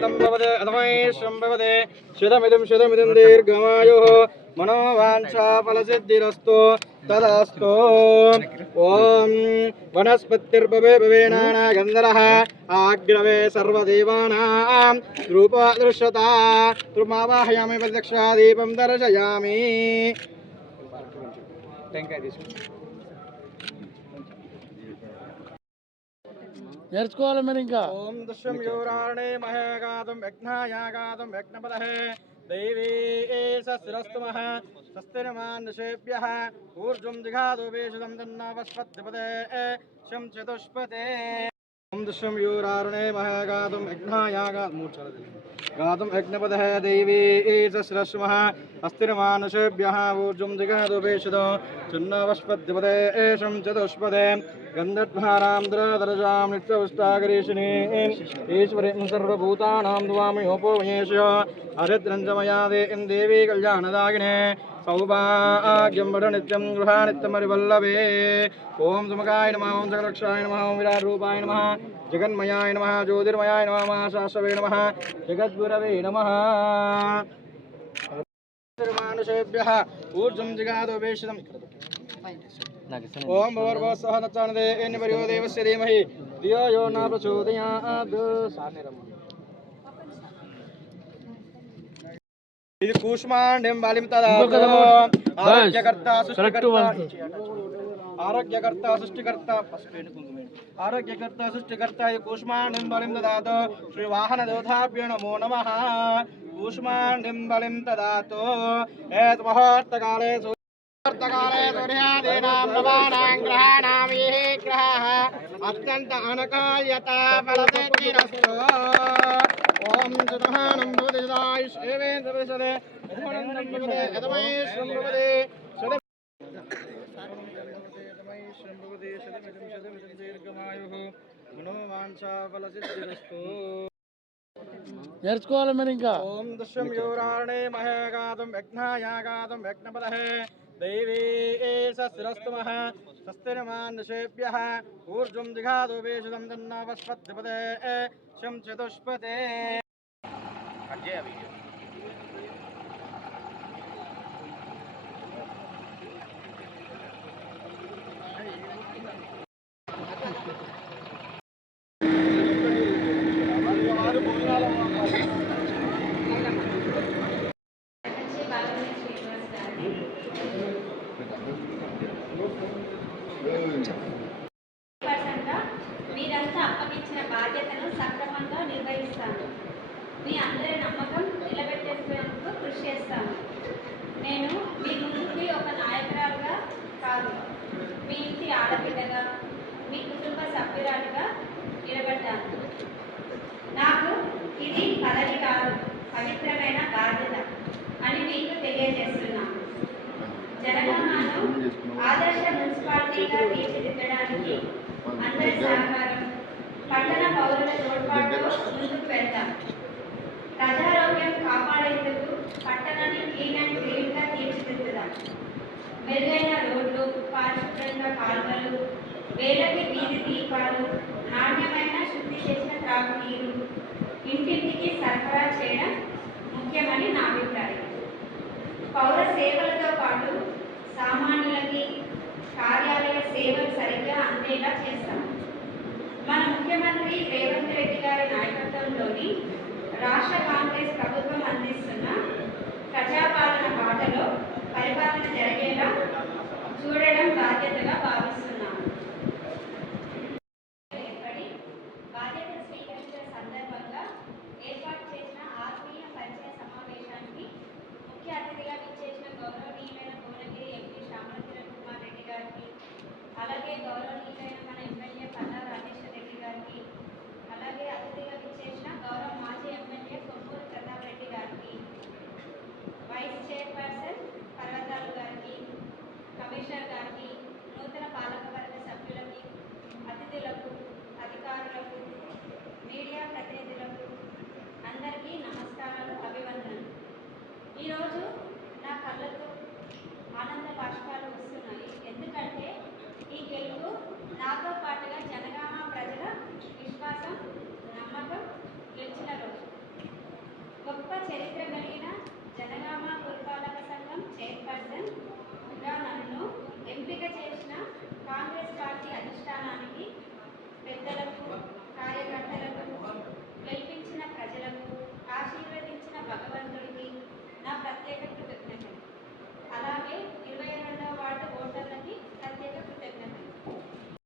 पर्यन्तं भवते अधमैश्वं भवते शतमिदं दीर्घमायुः मनोवाञ्छाफलसिद्धिरस्तु तदस्तु ॐ वनस्पतिर्भवे भवेनाना गन्धरः आग्रवे सर्वदेवानां रूपदृश्यता त्रुमावाहयामि प्रत्यक्षादीपं दर्शयामि నేర్చుకోవాలి మరి ఇంకా ఓం దృశ్యం యోరాణే మహేగాతం యజ్ఞాయాగాతం యజ్ఞపదహే దైవీ శిరస్తుమః స్వస్తిర్మానుషేభ్యః ఊర్జుం దిఘాదో వేషదం తన్నవస్పత్తిపదే శం చతుష్పదే ఓం దృశ్యం యోరాణే మహేగాతం యజ్ఞాయాగాతం गातुं यज्ञपदः देवी शशिरश्मः अस्तिर्मानुषेभ्यः ऊर्जुं जिगादुपेक्षितो चिन्नवस्पद्यपदे एषं चतुष्पदे गन्धद्वारां नित्यपुष्टागरीषिणी ईश्वरीं सर्वभूतानां द्वामयोपोमयेश हरिद्रञ्जमया देवी कल्याणदायिने सौभाग्यं वद नित्यं गृहानित्यमरिवल्लभे ओं सुमुखाय नमः ओं जगरक्षाय नमः ओं विराट्रूपाय नमः जगन्मयाय नमः ज्योतिर्मयाय नमः महाशाश्वते नमः जगद्गुरवे नमः मानुषेभ्यः ऊर्जं जिगादोपेक्षितम् ओं भूर्भुवः स्वः तत्सवितुर्वरेण्यं भर्गो देवस्य धीमहि धियो यो न प्रचोदयात् ఇది కూష్మాండం బలిం తదా ఆరోగ్యకర్త సృష్టికర్త ఇది కూష్మాండం బలిం దదాతు శ్రీ వాహన దేవతాభ్యో నమో నమః కూష్మాండం బలిం దదాతు ఏత్ ముహూర్తకాలే सूर्यादीनां नवानां ग्रहाणां ये ग्रहाः अत्यन्त अनकाल्यता फलसिद्धिरस्तु ॐ सुदहानं भवति सदायुष एवेन्द्रविशदे यदमनन्दं भवति यदमैश्वं भवति शतमिदं दीर्घमायुः मनोवाञ्छाफलसिद्धिरस्तु నేర్చుకోవాలి మరి ఇంకా ఓం దృశ్యం యోరాణే మహేగాతం యజ్ఞాయాగాతం యజ్ఞపదహే दैवी शशिरस्तुमः स्वस्तिर्मानुषेभ्यः ऊर्जुं दिघादोपेक्षितं तन्नवस्पत्तिपदे शं चतुष्पदे మీరంతా అప్పగించిన బాధ్యతను సక్రమంగా నిర్వహిస్తాను. మీ అందరి నమ్మకం నిలబెట్టేందుకు కృషి చేస్తాను. నేను మీ ముందుకి ఒక నాయకురాలుగా కాదు, మీ ఇంటి ఆడబిడ్డగా, మీ కుటుంబ సభ్యురాలుగా నిలబడ్డాను. నాకు ఇది పదవి కాదు, పవిత్రమైన బాధ్యత అని మీకు తెలియజేస్తున్నాను. జనగామను ఆదర్శ మున్సిపాలిటీగా తీర్చిదిద్దడానికి అందరి సహకారం, పట్టణ పౌరుల తోడ్పాటుతో ముందుకు వెళ్తాం. ప్రజారోగ్యం కాపాడేందుకు పట్టణాన్ని క్లీన్ అండ్ గ్రీన్గా తీర్చిదిద్దుదాం. మెరుగైన రోడ్లు, పారిశుభ్రంగా కాలువలు, వేలకి వీధి దీపాలు, నాణ్యమైన శుద్ధి చేసిన త్రాగునీరు ఇంటింటికి సరఫరా చేయడం ముఖ్యమని నా అభిప్రాయం. పౌర సేవలతో పాటు సామాన్యులకి కార్యాలయ సేవలు సరిగ్గా అందేలా చేస్తాం. మన ముఖ్యమంత్రి రేవంత్ రెడ్డి గారి నాయకత్వంలోని రాష్ట్ర కాంగ్రెస్ ప్రభుత్వం అందిస్తున్న ప్రజాపాలన బాటలో పరిపాలన జరిగేలా చూడడం బాధ్యతగా భావిస్తున్నాను.